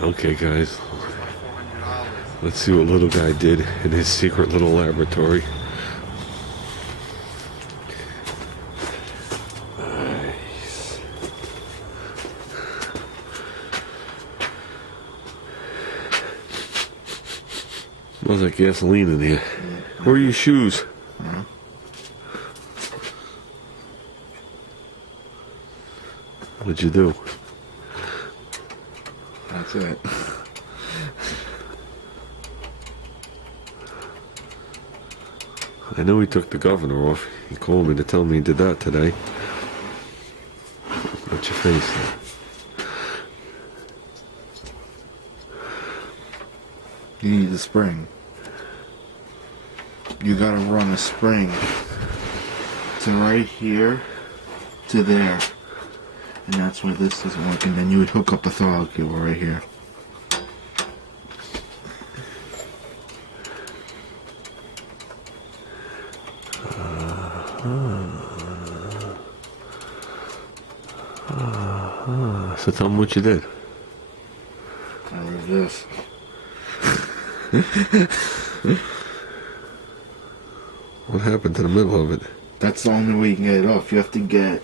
Okay, guys. Let's see what little guy did in his secret little laboratory. Nice. Smells like gasoline in here. Where are your shoes? What'd you do? That's it. I know he took the governor off. He called me to tell me he did that today. What's your face? You need the spring. You gotta run a spring to right here to there. And that's why this doesn't work. And then you would hook up the throttle cable right here. So tell me what you did. Now there's this. What happened to the middle of it? That's the only way you can get it off. You have to get...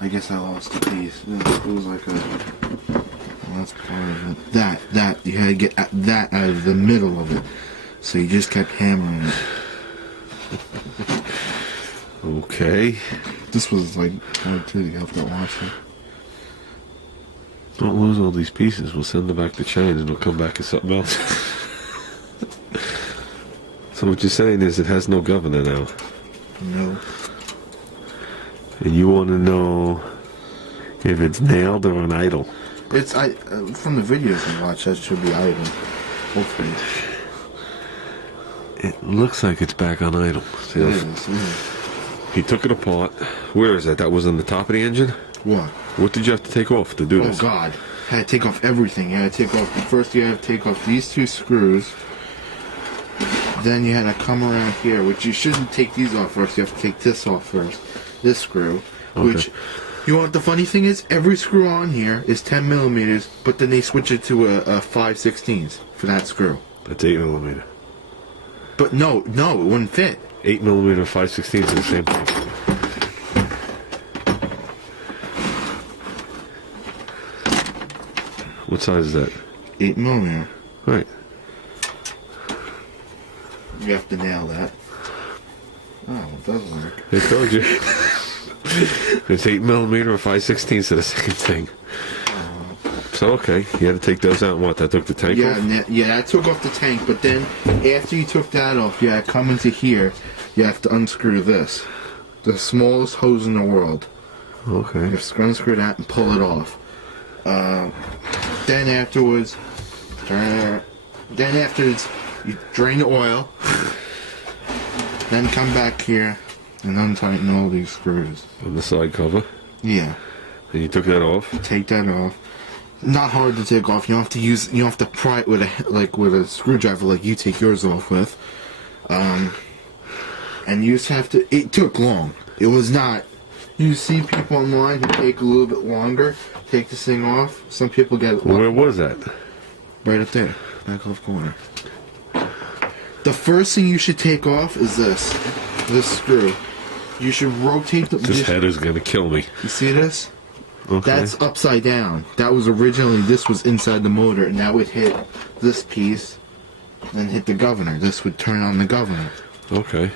I guess I lost a piece. It was like a... Well, that's part of it. That. You had to get that out of the middle of it. So you just kept hammering it. Okay. This was like hard too. You have to watch it. Don't lose all these pieces. We'll send them back to China and it'll come back as something else. So what you're saying is it has no governor now. No. And you want to know if it's nailed or an idle. It's from the videos I watched, that should be idle. Hopefully. It looks like it's back on idle. See, It is, yeah. he took it apart. Where is that? That was on the top of the engine? What? What did you have to take off to do Oh this? God. I had to take off everything. You had to take off, first you had to take off these two screws. Then you had to come around here, which you shouldn't take these off first. You have to take this off first. This screw. Okay. Which, you know what the funny thing is? Every screw on here is 10 millimeters, but then they switch it to a 5/16 for that screw. That's 8 millimeter. But no, it wouldn't fit. 8 millimeter, 5/16 is the same thing. What size is that? 8 millimeter. Right. You have to nail that. Oh, it does work. I told you. It's 8 millimeter or 5/16 of the same thing. So okay, you had to take those out and what? That took the tank off? Yeah, I took off the tank, but then after you took that off, you had to come into here, you have to unscrew this. The smallest hose in the world. Okay. You have to unscrew that and pull it off. Then afterwards, you drain the oil, then come back here and untighten all these screws. On the side cover. Yeah. And you took that off. Take that off. Not hard to take off. You don't have to pry it with a screwdriver like you take yours off with. And you just have to. It took long. It was not. You see people online who take a little bit longer, take this thing off. Some people get it. Where was that? Right up there, back left corner. The first thing you should take off is this screw. You should rotate the. This header's gonna kill me. You see this? Okay. That's upside down. That was originally, this was inside the motor, and that would hit this piece, then hit the governor. This would turn on the governor. Okay.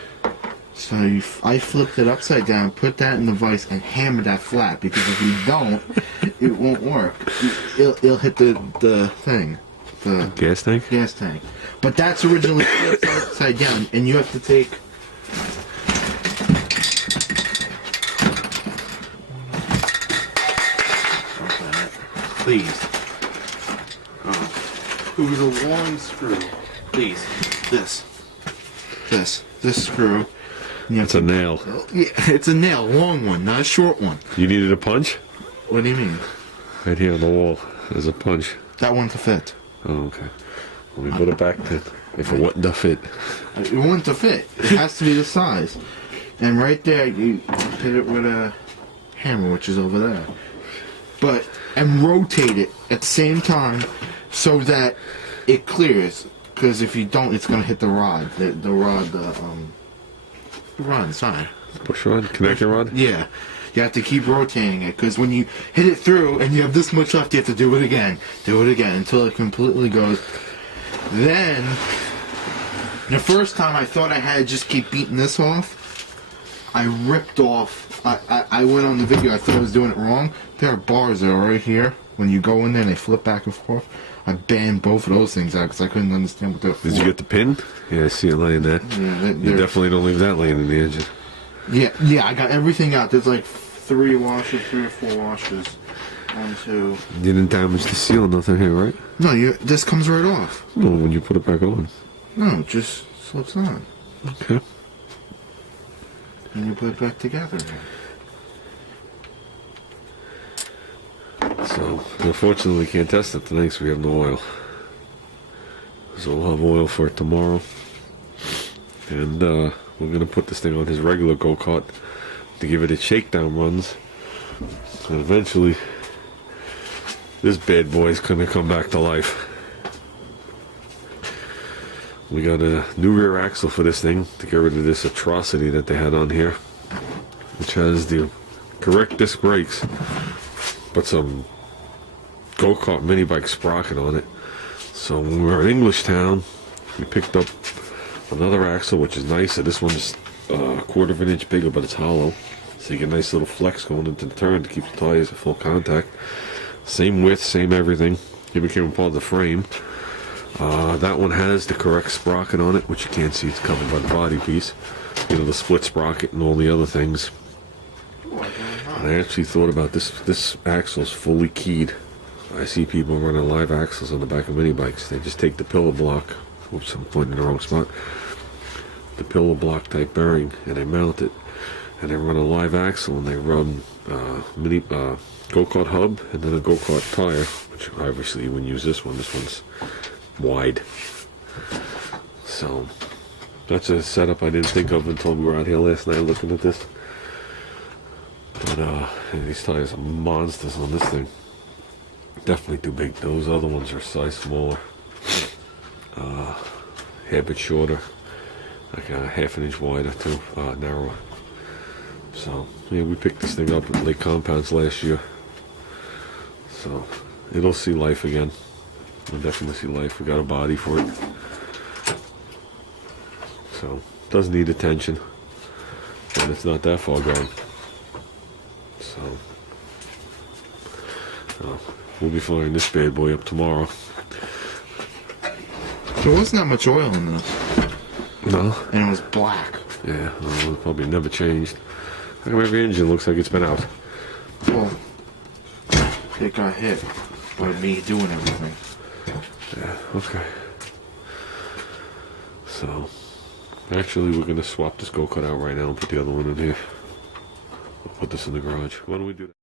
So I flipped it upside down, put that in the vise, and hammered that flat, because if you don't, it won't work. It'll hit the thing. The Gas tank? gas tank. But that's originally flipped upside down, and you have to take... Please. It was a long screw. Please. This screw. It's a nail. Yeah, it's a nail, long one, not a short one. You needed a punch? What do you mean? Right here on the wall. There's a punch. That one to fit. Oh, okay. Let me put it back then. If it wasn't to fit. It wants to fit. It has to be the size. And right there, you hit it with a hammer, which is over there. and rotate it at the same time so that it clears. Because if you don't, it's gonna hit the rod. The rod inside. Push rod, connector rod. Yeah, you have to keep rotating it because when you hit it through and you have this much left, you have to do it again until it completely goes. Then, the first time I thought I had to just keep beating this off, I ripped off. I went on the video. I thought I was doing it wrong. There are bars that are right here. When you go in there and they flip back and forth, I banned both of those things out because I couldn't understand what they're for. Did you get the pin? Yeah, I see it laying there. Yeah, you definitely don't leave that laying in the engine. Yeah, I got everything out. There's like 3 or 4 washers. 1, 2. You didn't damage the seal, nothing here, right? No, this comes right off. No, when you put it back on. No, it just slips on. Okay. And you put it back together. So, unfortunately, we can't test it tonight because we have no oil. So we'll have oil for it tomorrow. And we're going to put this thing on his regular go-kart to give it its shakedown runs. And eventually, this bad boy's going to come back to life. We got a new rear axle for this thing to get rid of this atrocity that they had on here, which has the correct disc brakes, but some go-kart mini bike sprocket on it. So when we were in Englishtown, we picked up another axle, which is nicer. This one's a 1/4 of an inch bigger, but it's hollow, so you get a nice little flex going into the turn to keep the tires at full contact. Same width, same everything. It became part of the frame. That one has the correct sprocket on it, which you can't see. It's covered by the body piece. You know, the split sprocket and all the other things. And I actually thought about this. This axle's fully keyed. I see people running live axles on the back of mini bikes. They just take the pillar block. Oops, I'm pointing in the wrong spot. The pillar block type bearing, and they mount it. And they run a live axle, and they run mini go-kart hub, and then a go-kart tire, which obviously you wouldn't use this one. This one's wide. So that's a setup I didn't think of until we were out here last night looking at this. But these tires are monsters on this thing. Definitely too big. Those other ones are a size smaller. Hair bit shorter, like a 1/2 inch wider too, narrower. So yeah, we picked this thing up at Lake Compounds last year. So it'll see life again. We'll definitely see life. We got a body for it. So does need attention. And it's not that far gone. So we'll be firing this bad boy up tomorrow. There wasn't that much oil in this. No? And it was black. Yeah, well, it probably never changed. How come every engine looks like it's been out? Well, it got hit by me doing everything. Yeah, okay. So, actually, we're going to swap this go-kart out right now and put the other one in here. We'll put this in the garage. Why don't we do that?